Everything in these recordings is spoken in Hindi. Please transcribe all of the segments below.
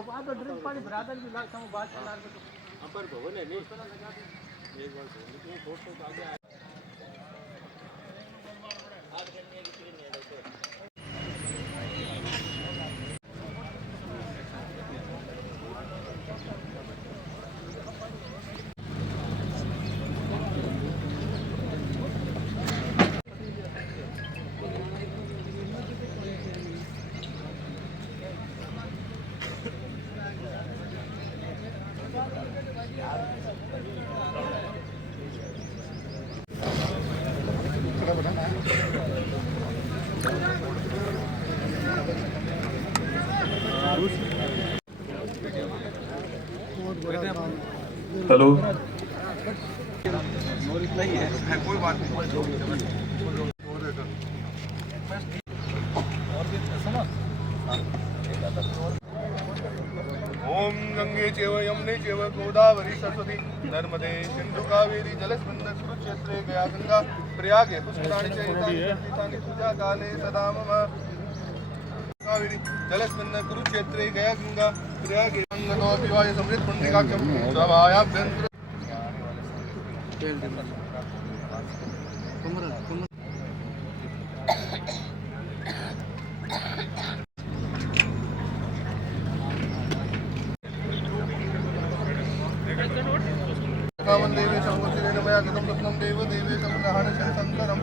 आप तो ड्रिंक पानी बराबर भी लाख हम बात चला रहे तो अपर भवन है नहीं एक बार लेकिन फोटो तो आगे हेलो कोई बात नहीं। ओम गंगे चैव यमुने चैव गोदावरी सरस्वती नर्मदे सिंधु कावेरी जलस्कंध कुरुक्षेत्रे गया गंगा प्रयागे पुष्कराणि च तीर्थानि पूजा काले सदा मम कावेरी जलस्कंध कुरुक्षेत्रे गया गंगा प्रयागे मंगलो विवाह समृद्ध पुण्यकाक्षम सभायाभ्यंतर देवे संवत्सरेण मया कृतं स्वप्नं देवदेवे संग्रहणशंकरम्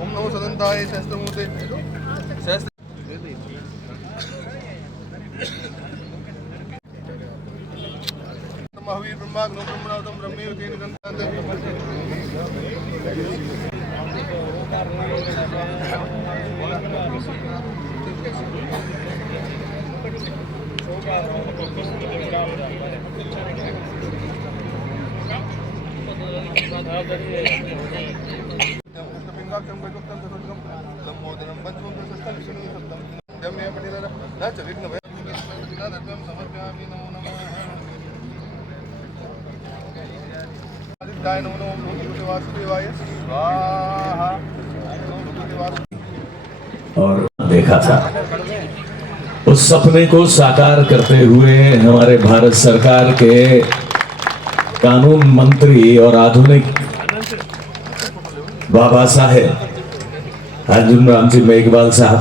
ओम नमो सदन्ताय सहस्रमूर्ते सहस्र महावीर ब्रह्माग्नो ब्रह्मणावतम ब्रह्मेव तेन गन्तान्त लंबोदरम पंचमं प्रशस्तं विष्णु सप्तम दम्य पठितर न च विघ्नभय दत्तं समर्पयामि नमो नमः आदित्याय नमो नमः भूतभूत वासुदेवाय स्वाहा और देखा था उस सपने को साकार करते हुए हमारे भारत सरकार के कानून मंत्री और आधुनिक बाबा साहेब अर्जुन राम जी मेघवाल साहब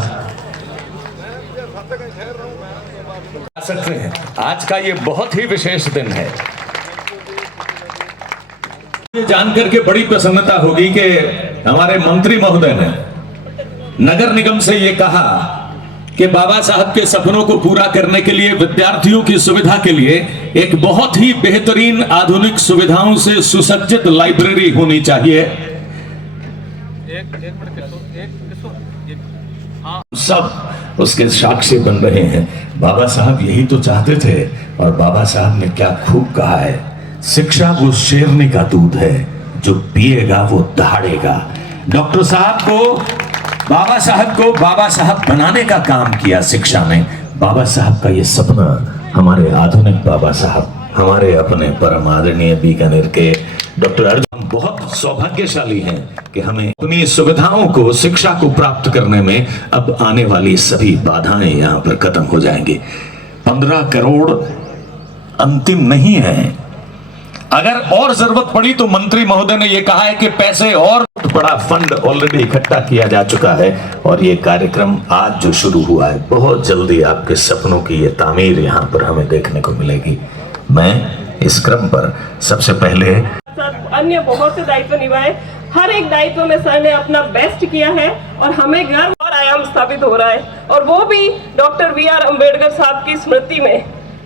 आ सकते हैं। आज का ये बहुत ही विशेष दिन है। ये जानकर के बड़ी प्रसन्नता होगी कि हमारे मंत्री महोदय ने नगर निगम से ये कहा कि बाबा साहब के सपनों को पूरा करने के लिए विद्यार्थियों की सुविधा के लिए एक बहुत ही बेहतरीन आधुनिक सुविधाओं से सुसज्जित लाइब्रेरी होनी चाहिए। सब उसके साक्षी बन रहे हैं। बाबा साहब यही तो चाहते थे और बाबा साहब ने क्या खूब कहा है, शिक्षा वो शेरनी का दूध है, जो पिएगा वो दहाड़ेगा। डॉक्टर साहब को बाबा साहब बनाने का काम किया शिक्षा ने। बाबा साहब का ये सपना, हमारे आधुनिक बाबा साहब, हमारे अपने परम आदरणीय बीकानेर के डॉक्टर अर्जुन बहुत सौभाग्यशाली हैं कि हमें अपनी सुविधाओं को, शिक्षा को प्राप्त करने में अब आने वाली सभी बाधाएं यहाँ पर खत्म हो जाएंगी। 15 करोड़ अंतिम नहीं है। अगर और जरूरत पड़ी तो मंत्री महोदय ने यह कहा है कि पैसे और बड़ा फंड ऑलरेडी इकट्ठा किया जा चुका है और ये कार्यक्रम आज जो शुरू हुआ है, बहुत जल्दी आपके सपनों की ये तामीर यहाँ पर हमें देखने को मिलेगी। मैं इस क्रम पर सबसे पहले अन्य बहुत से दायित्व निभाए। हर एक दायित्व में सर ने अपना बेस्ट किया है और हमें गर्व और आयाम स्थापित हो रहा है, और वो भी डॉक्टर BR अम्बेडकर साहब की स्मृति में।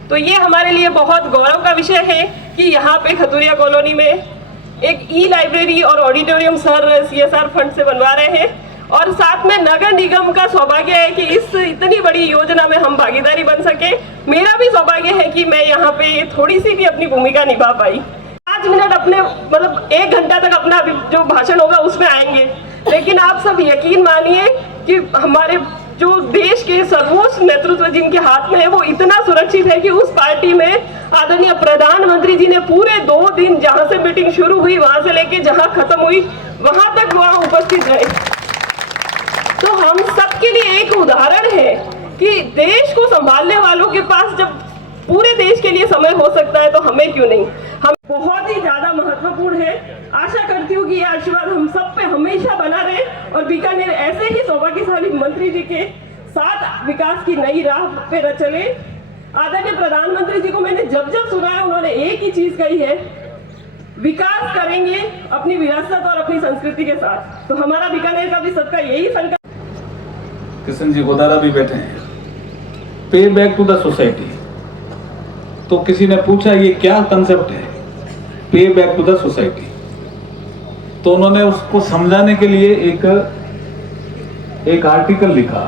तो ये हमारे लिए बहुत गौरव का विषय है कि यहाँ पे खतुरिया कॉलोनी में एक लाइब्रेरी और ऑडिटोरियम सर CSR फंड से बनवा रहे हैं, और साथ में नगर निगम का सौभाग्य है कि इस इतनी बड़ी योजना में हम भागीदारी बन सके। मेरा भी सौभाग्य है कि मैं यहाँ पे थोड़ी सी भी अपनी भूमिका निभा पाई। 5 मिनट अपने 1 घंटा तक अपना जो भाषण होगा उसमें आएंगे, लेकिन आप सब यकीन मानिए कि हमारे जो देश के सर्वोच्च नेतृत्व जिनके हाथ में है वो इतना सुरक्षित है कि उस पार्टी में आदरणीय प्रधानमंत्री जी ने पूरे 2 दिन जहां से मीटिंग शुरू हुई वहां से लेके जहां खत्म हुई वहां तक वहां उपस्थित रहे। तो हम सबके लिए एक उदाहरण है कि देश को संभालने वालों के पास जब पूरे देश के लिए समय हो सकता है तो हमें क्यों नहीं। हम बहुत ही ज्यादा महत्वपूर्ण है। आशा करती हूँ कि ये आशीर्वाद हम सब पे हमेशा बना रहे और बीकानेर ऐसे ही सौभाग्यशाली मंत्री जी के साथ विकास की नई राह पे चले। आदरणीय प्रधानमंत्री जी को मैंने जब जब सुना है उन्होंने एक ही चीज कही है, विकास करेंगे अपनी विरासत और अपनी संस्कृति के साथ। तो हमारा बीकानेर का भी सबका यही संकल्प। किशन जी गोदारा भी बैठे हैं। पे बैक टू द सोसाइटी, तो किसी ने पूछा ये क्या कंसेप्ट है पे बैक टू द सोसाइटी, तो उन्होंने उसको समझाने के लिए एक आर्टिकल लिखा।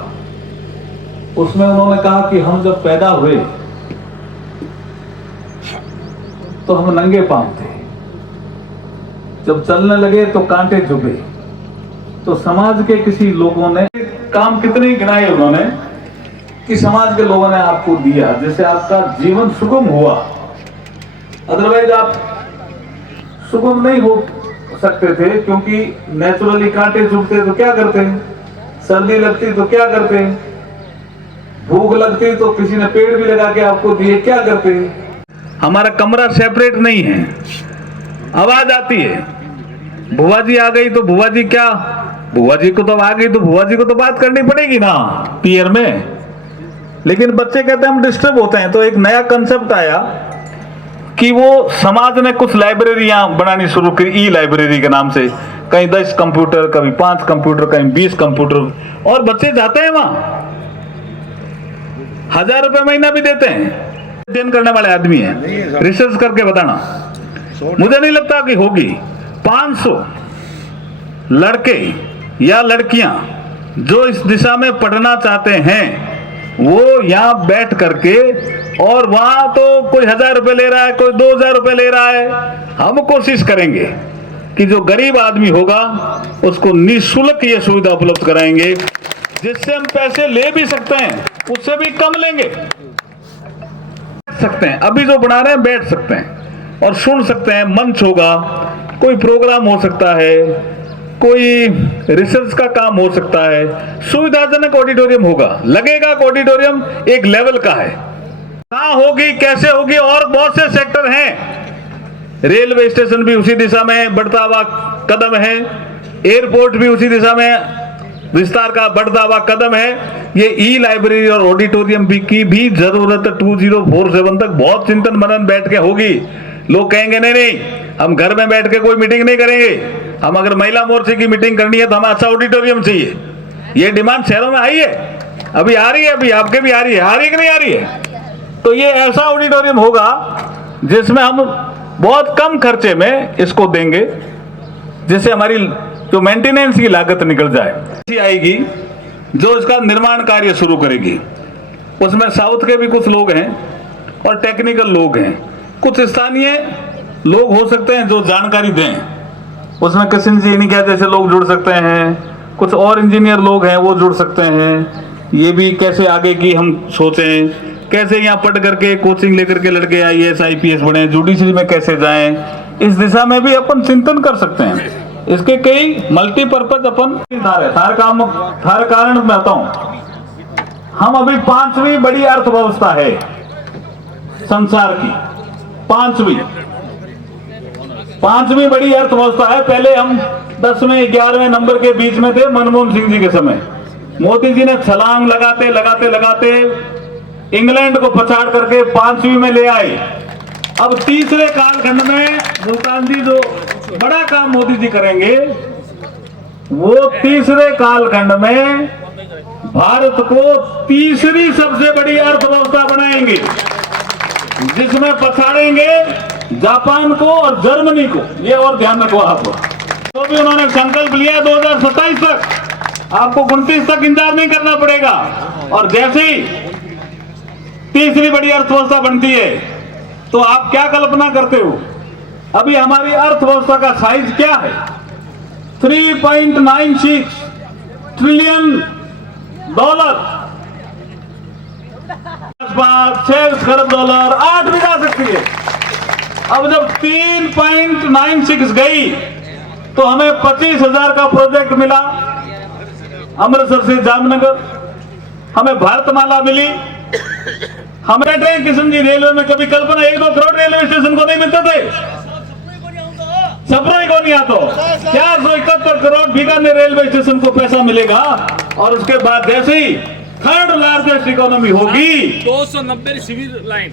उसमें उन्होंने कहा कि हम जब पैदा हुए तो हम नंगे पांव थे, जब चलने लगे तो कांटे चुभे। तो समाज के किसी लोगों ने काम कितने गिनाए उन्होंने कि समाज के लोगों ने आपको दिया जिससे आपका जीवन सुगम हुआ। अदरवाइज आप सुगम नहीं हो सकते थे, क्योंकि नेचुरली कांटे चुभते तो क्या करते, सर्दी लगती तो क्या करते, भूख लगती तो किसी ने पेड़ भी लगा के आपको दिए, क्या करते। हमारा कमरा सेपरेट नहीं है, आवाज आती है, बुआ जी आ गई तो बुआ जी क्या, बुआ जी को तो आ गई तो बुआ जी को तो बात करनी पड़ेगी ना पीयर में। लेकिन बच्चे कहते हैं हम डिस्टर्ब होते हैं। तो एक नया कंसेप्ट आया कि वो समाज ने कुछ लाइब्रेरियां बनानी शुरू की, ई लाइब्रेरी के नाम से। कहीं 10 कंप्यूटर, कभी 5 कंप्यूटर, कहीं 20 कंप्यूटर, और बच्चे जाते हैं वहां, 1000 रुपए महीना भी देते हैं। अध्ययन करने वाले आदमी हैं, रिसर्च करके बताना। मुझे नहीं लगता कि होगी। 500 लड़के या लड़कियां जो इस दिशा में पढ़ना चाहते हैं वो यहाँ बैठ करके, और वहां तो कोई 1000 रुपए ले रहा है, कोई 2000 रुपए ले रहा है। हम कोशिश करेंगे कि जो गरीब आदमी होगा उसको निःशुल्क ये सुविधा उपलब्ध कराएंगे, जिससे हम पैसे ले भी सकते हैं, उससे भी कम लेंगे। सकते हैं, अभी जो बना रहे हैं बैठ सकते हैं और सुन सकते हैं। मंच होगा, कोई प्रोग्राम हो सकता है, कोई रिसर्च का काम हो सकता है, सुविधाजनक ऑडिटोरियम होगा। लगेगा कि ऑडिटोरियम एक लेवल का है। कहाँ होगी, कैसे होगी, और बहुत से सेक्टर हैं। रेलवे स्टेशन भी उसी दिशा में बढ़ता हुआ कदम है, एयरपोर्ट भी उसी दिशा में विस्तार का बढ़ता हुआ कदम है। ये ई लाइब्रेरी और ऑडिटोरियम की भी जरूरत 2047 तक बहुत चिंतन मनन बैठ के होगी। लोग कहेंगे नहीं नहीं, हम घर में बैठ के कोई मीटिंग नहीं करेंगे, हम अगर महिला मोर्चे की मीटिंग करनी है तो हमें अच्छा ऑडिटोरियम चाहिए। ये डिमांड शहरों में आई है, अभी आ रही है, अभी आपके भी आ रही है कि नहीं आ रही है। तो ये ऐसा ऑडिटोरियम होगा जिसमें हम बहुत कम खर्चे में इसको देंगे, जिससे हमारी जो मेंटेनेंस की लागत निकल जाए। आएगी जो इसका निर्माण कार्य शुरू करेगी, उसमें साउथ के भी कुछ लोग हैं और टेक्निकल लोग हैं, कुछ स्थानीय लोग हो सकते हैं जो जानकारी दें। उसमें किशन जी नहीं क्या जैसे लोग जुड़ सकते हैं, कुछ और इंजीनियर लोग हैं वो जुड़ सकते हैं। ये भी कैसे आगे की हम सोचें, कैसे यहाँ पढ़ करके कोचिंग लेकर के लड़के IAS IPS बने, जुडिशरी में कैसे जाएं, इस दिशा में भी अपन चिंतन कर सकते हैं। इसके कई मल्टीपर्पज अपन थार कारण मैं बताऊं, हम अभी 5वीं बड़ी अर्थव्यवस्था है संसार की, 5वीं बड़ी अर्थव्यवस्था है। पहले हम 10वें 11वें नंबर के बीच में थे मनमोहन सिंह जी के समय। मोदी जी ने छलांग लगाते लगाते लगाते इंग्लैंड को पछाड़ करके 5वीं में ले आए। अब तीसरे कालखंड में मुल्तान जी जो बड़ा काम मोदी जी करेंगे, वो तीसरे कालखंड में भारत को तीसरी सबसे बड़ी अर्थव्यवस्था बनाएंगे, जिसमें पछाड़ेंगे जापान को और जर्मनी को। ये और ध्यान रखो आप। तो भी उन्होंने संकल्प लिया 2027 तक, आपको 29 तक इंतजार नहीं करना पड़ेगा। और जैसे ही तीसरी बड़ी अर्थव्यवस्था बनती है तो आप क्या कल्पना करते हो, अभी हमारी अर्थव्यवस्था का साइज क्या है? 3.96 ट्रिलियन डॉलर, 6 खरब डॉलर, 8 भी जा सकती है। अब जब 3.96 गई तो हमें 25,000 का प्रोजेक्ट मिला अमृतसर से जामनगर, हमें भारतमाला मिली हमारे ट्रेन किशन जी रेलवे में कभी कल्पना 1-2 करोड़ रेलवे स्टेशन को नहीं मिलते थे, सपना ही को नहीं आता। 471 करोड़ बीकानेर रेलवे स्टेशन को पैसा मिलेगा और उसके बाद जैसे ही 3rd लार्जेस्ट इकोनॉमी होगी 290 सिविल लाइन,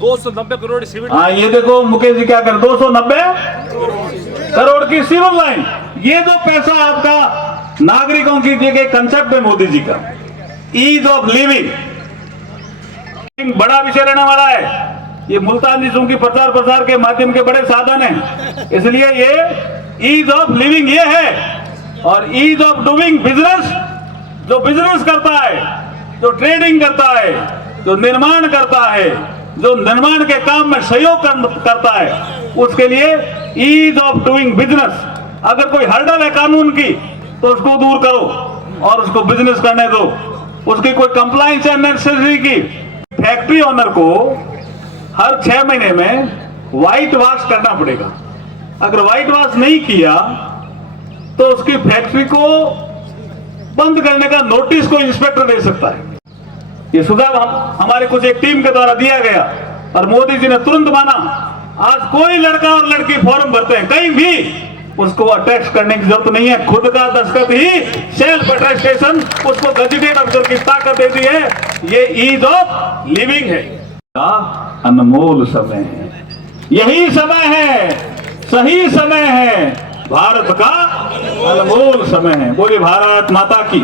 290 करोड़ सिविल। हाँ ये देखो मुकेश जी क्या कर 290 करोड़ की सिविल लाइन। ये जो पैसा आपका नागरिकों की दिए गए कंसेप्ट है मोदी जी का, ईज ऑफ लिविंग, बड़ा विषय रहने वाला है। ये मुल्तान जी की प्रचार प्रसार के माध्यम के बड़े साधन हैं, इसलिए ये ईज ऑफ लिविंग ये है। और ईज ऑफ डूइंग बिजनेस, जो बिजनेस करता है, जो ट्रेडिंग करता है, जो निर्माण करता है, जो निर्माण के काम में सहयोग करता है, उसके लिए ईज ऑफ डूइंग बिजनेस। अगर कोई हर्डल है कानून की तो उसको दूर करो और उसको बिजनेस करने दो। उसकी कोई कंप्लायंस है नेसेसरी की। फैक्ट्री ओनर को हर 6 महीने में व्हाइट वॉश करना पड़ेगा। अगर व्हाइट वॉश नहीं किया तो उसकी फैक्ट्री को बंद करने का नोटिस को इंस्पेक्टर दे सकता है। ये सुझाव हमारे कुछ एक टीम के द्वारा दिया गया और मोदी जी ने तुरंत माना। आज कोई लड़का और लड़की फॉर्म भरते हैं कहीं भी, उसको अटेस्ट करने की जरूरत नहीं है, खुद का दस्तखत ही सेल्फ अटेस्टेशन उसको गजेटेड अफसर की ताकत देती है। ये ईज ऑफ लिविंग है। अनमोल समय है, यही समय है, सही समय है, भारत का अनमोल समय है। बोले भारत माता की।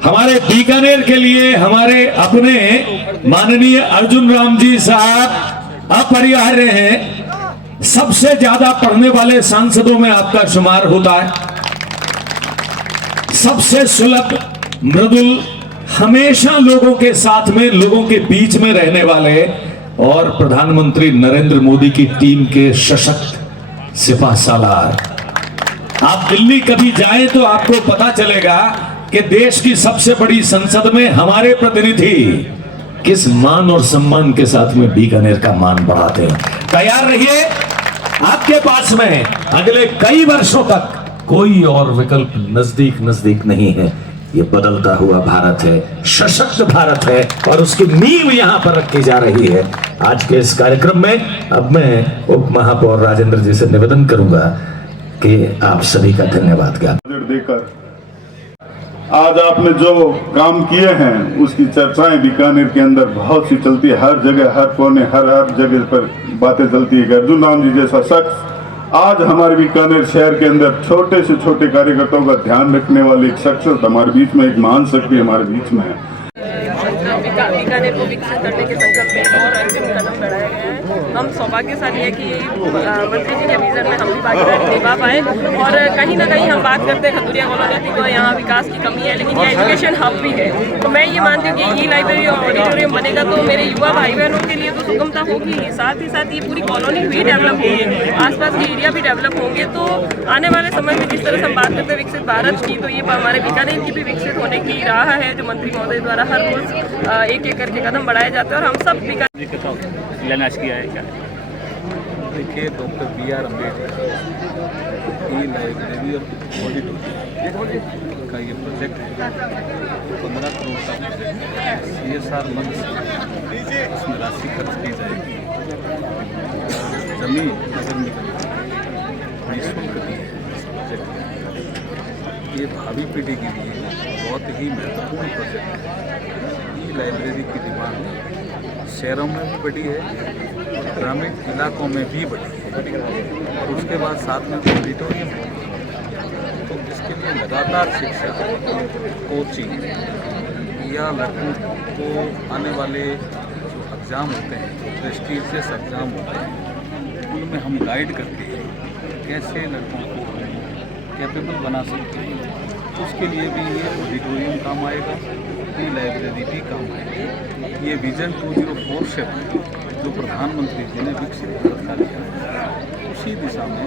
हमारे बीकानेर के लिए हमारे अपने माननीय अर्जुन राम जी साहब अपरिहार्य हैं। सबसे ज्यादा पढ़ने वाले सांसदों में आपका शुमार होता है। सबसे सुलभ, मृदुल, हमेशा लोगों के साथ में, लोगों के बीच में रहने वाले और प्रधानमंत्री नरेंद्र मोदी की टीम के सशक्त सिपह सालार। आप दिल्ली कभी जाएं तो आपको पता चलेगा कि देश की सबसे बड़ी संसद में हमारे प्रतिनिधि किस मान और सम्मान के साथ में बीकानेर का मान बढ़ाते हैं। तैयार रहिए, आपके पास में अगले कई वर्षों तक कोई और विकल्प नजदीक नहीं है। ये बदलता हुआ भारत है, सशक्त भारत है और उसकी नींव यहां पर रखी जा रही है। आज के इस कार्यक्रम में अब मैं उप महापौर राजेंद्र जी से निवेदन करूंगा कि आप सभी का धन्यवाद ज्ञापन देकर आज आपने जो काम किए हैं उसकी चर्चाएं बीकानेर के अंदर बहुत सी चलती है। हर जगह, हर कोने, हर जगह पर बातें चलती है। अर्जुन राम जी जैसा शख्स आज हमारे बीकानेर शहर के अंदर छोटे से छोटे कार्यकर्ताओं का ध्यान रखने वाले एक शख्सियत हमारे बीच में, एक महान शक्ति हमारे बीच में है। बीकानेर को विकसित करने के संकल्प में और अंतिम कदम बढ़ाया गया है। हम सौभाग्यशाली है कि मंत्री जी के विजन में हम भी भागीदारी निभा पाए। और कहीं ना कहीं हम बात करते हैं खतुरिया कॉलोनी की, तो यहाँ विकास की कमी है, लेकिन ये एजुकेशन हब भी है। तो मैं ये मानती हूँ कि ये लाइब्रेरी और ऑडिटोरियम बनेगा तो मेरे युवा भाई बहनों के लिए तो सुगमता होगी, साथ ही साथ ये पूरी कॉलोनी भी डेवलप होगी, आसपास के एरिया भी डेवलप होंगे। तो आने वाले समय में जिस तरह से हम बात करते हैं विकसित भारत की, तो ये हमारे बीकानेर की भी विकसित होने की राह है, जो मंत्री महोदय द्वारा हर रोज एक एक करके कदम बढ़ाए जाते हैं। और हम सब शिलान्यास किया है क्या? देखिए, डॉक्टर BR अम्बेडकर की लाइब्रेरी और ऑडिटोरियम का ये प्रोजेक्ट है। 15 करोड़ का CSR मंच से उसमें राशि खर्च की जाएगी। जमीन नगर निगम निःशुल्क दी है इस प्रोजेक्ट में। ये भावी पीढ़ी के लिए बहुत ही महत्वपूर्ण प्रोजेक्ट है। ये लाइब्रेरी की डिमांड शहरों में भी बढ़ी है, ग्रामीण इलाकों में भी बढ़ी है और उसके बाद साथ में ऑडिटोरियम है। तो इसके लिए लगातार शिक्षा, कोचिंग या लड़कों को आने वाले जो एग्ज़ाम होते हैं, जो प्रेस्टीजियस एग्ज़ाम होते हैं, उनमें हम गाइड करके कैसे लड़कों को कैपेबल बना सकते हैं। उसके लिए भी ये ऑडिटोरियम काम आएगा, ये लाइब्रेरी भी काम आएगी। ये विजन 2047 जो प्रधानमंत्री जी ने विकसित भारत का लिया है, उसी दिशा में